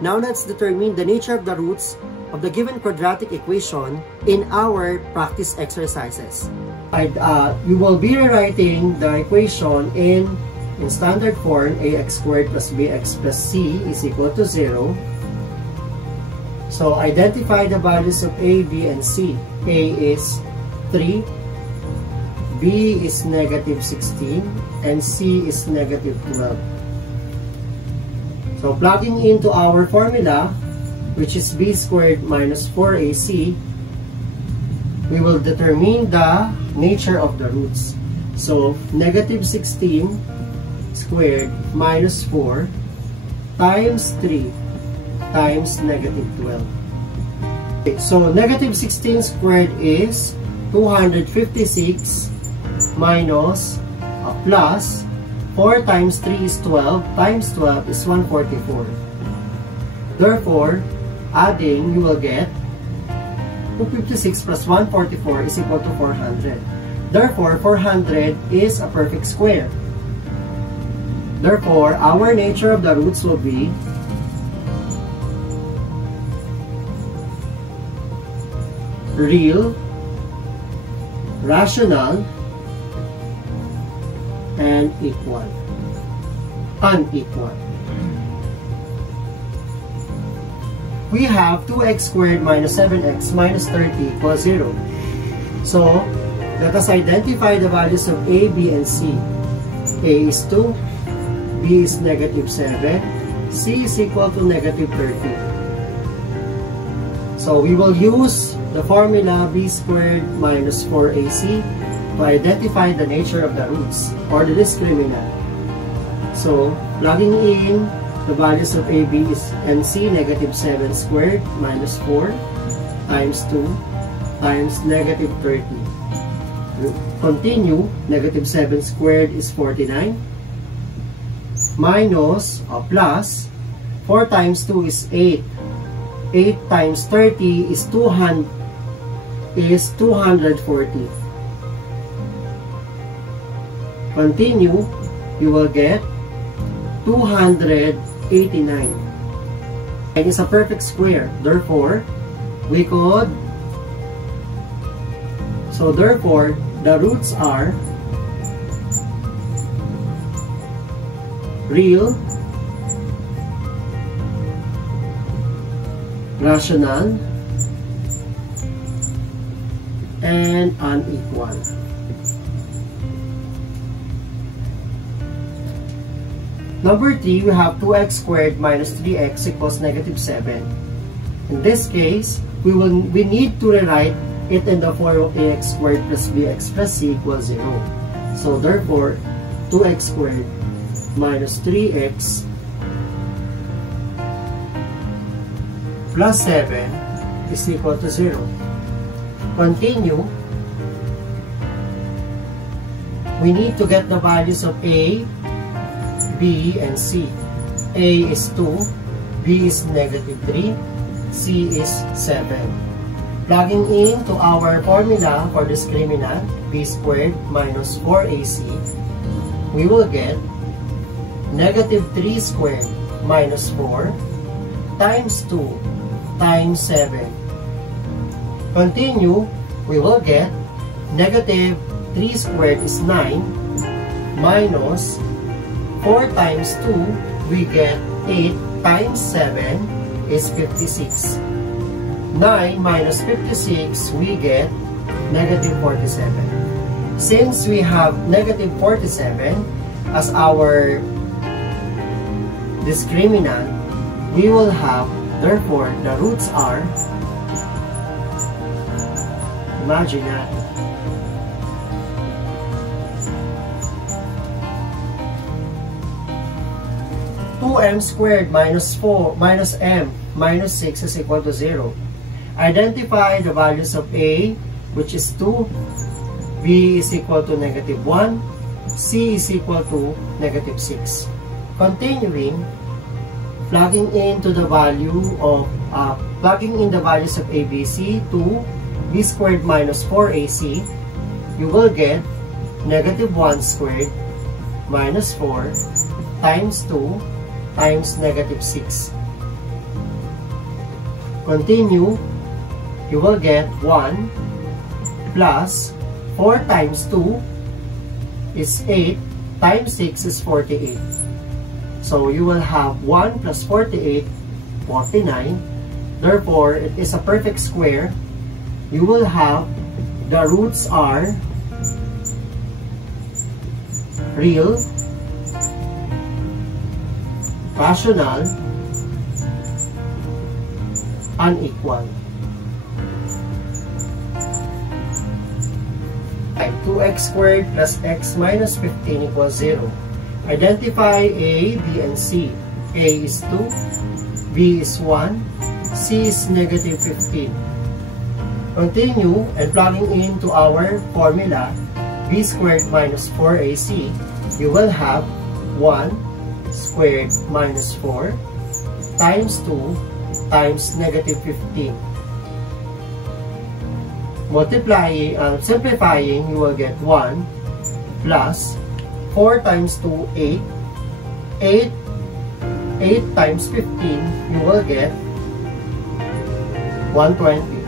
Now let's determine the nature of the roots of the given quadratic equation in our practice exercises. You will be rewriting the equation in standard form. Ax squared plus bx plus c is equal to 0. So identify the values of a, b, and c. A is 3, b is negative 16, and c is negative 12. So plugging into our formula, which is b squared minus 4ac, we will determine the nature of the roots. So negative 16 squared minus 4 times 3 times negative 12. Okay, so negative 16 squared is 256 minus plus 4 times 3 is 12, times 12 is 144. Therefore, adding, you will get 256 plus 144 is equal to 400. Therefore, 400 is a perfect square. Therefore, our nature of the roots will be real, rational, and unequal. We have 2x squared minus 7x minus 30 equals 0. So, let us identify the values of a, b, and c. A is 2, b is negative 7, c is equal to negative 30. So, we will use the formula b squared minus 4ac to identify the nature of the roots or the discriminant. So, plugging in the values of a, b, and c, negative 7 squared minus 4 times 2 times negative 30. Continue, negative 7 squared is 49 minus or plus 4 times 2 is 8. 8 times 30 is 240. Continue, you will get 289. And it's a perfect square. Therefore, therefore, the roots are real, rational, and unequal. Number 3, we have 2x squared minus 3x equals negative 7. In this case, we need to rewrite it in the form of ax squared plus bx plus c equals 0. So therefore, 2x squared minus 3x plus 7 is equal to 0. Continue. We need to get the values of a, b, and c. A is 2, b is negative 3, c is 7. Plugging into our formula for discriminant, b squared minus 4ac, we will get negative 3 squared minus 4 times 2 times 7. Continue, we will get negative 3 squared is 9 minus 4 times 2, we get 8 times 7 is 56. 9 minus 56, we get negative 47. Since we have negative 47 as our discriminant, we will have, therefore, the roots are imaginary. M squared minus 4 minus m minus 6 is equal to 0. Identify the values of a, which is 2, b is equal to negative 1, c is equal to negative 6. Continuing, plugging in the values of a, b, c to b squared minus 4ac, you will get negative 1 squared minus 4 times 2 times negative 6. Continue, you will get 1 plus 4 times 2 is 8 times 6 is 48. So you will have 1 plus 48, 49. Therefore, it is a perfect square. You will have the roots are real, rational, unequal. 2x squared plus x minus 15 equals 0. Identify A, B, and C. A is 2, B is 1, C is negative 15. Continue and plugging into our formula, b squared minus 4ac, you will have 1 squared minus 4 times 2 times negative 15. Multiplying, simplifying, you will get 1 plus 4 times 2, 8. 8 times 15, you will get 120.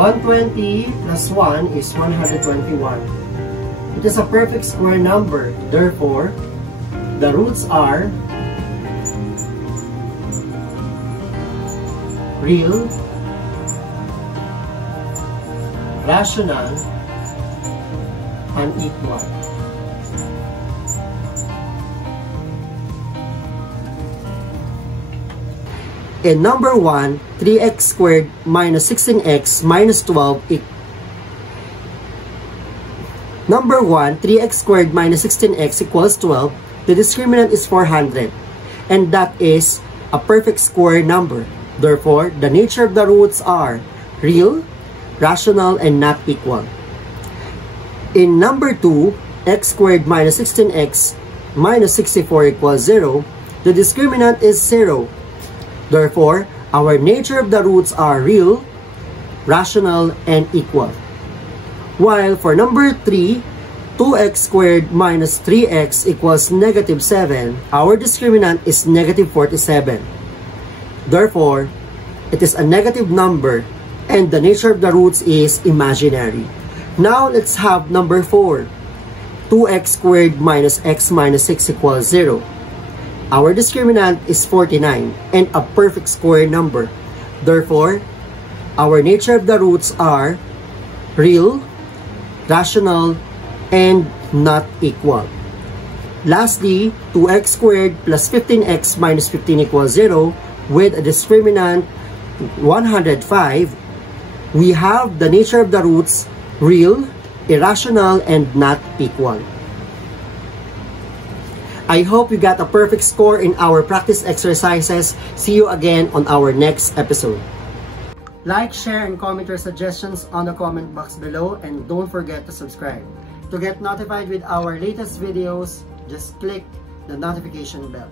120 plus 1 is 121. It is a perfect square number. Therefore, the roots are real, rational, unequal. In number 1, 3x squared minus 16x minus 12 Number 1, 3x squared minus 16x equals 12. The discriminant is 400. And that is a perfect square number. Therefore, the nature of the roots are real, rational, and not equal. In number 2, x squared minus 16x minus 64 equals 0. The discriminant is 0. Therefore, our nature of the roots are real, rational, and equal. While for number 3, 2x squared minus 3x equals negative 7, our discriminant is negative 47. Therefore, it is a negative number, and the nature of the roots is imaginary. Now, let's have number 4. 2x squared minus x minus 6 equals 0. Our discriminant is 49 and a perfect square number. Therefore, our nature of the roots are real, rational, and not equal. Lastly, 2x squared plus 15x minus 15 equals 0 with a discriminant 105. We have the nature of the roots real, irrational, and not equal. I hope you got a perfect score in our practice exercises. See you again on our next episode. Like, share, and comment your suggestions on the comment box below, and don't forget to subscribe. To get notified with our latest videos, just click the notification bell.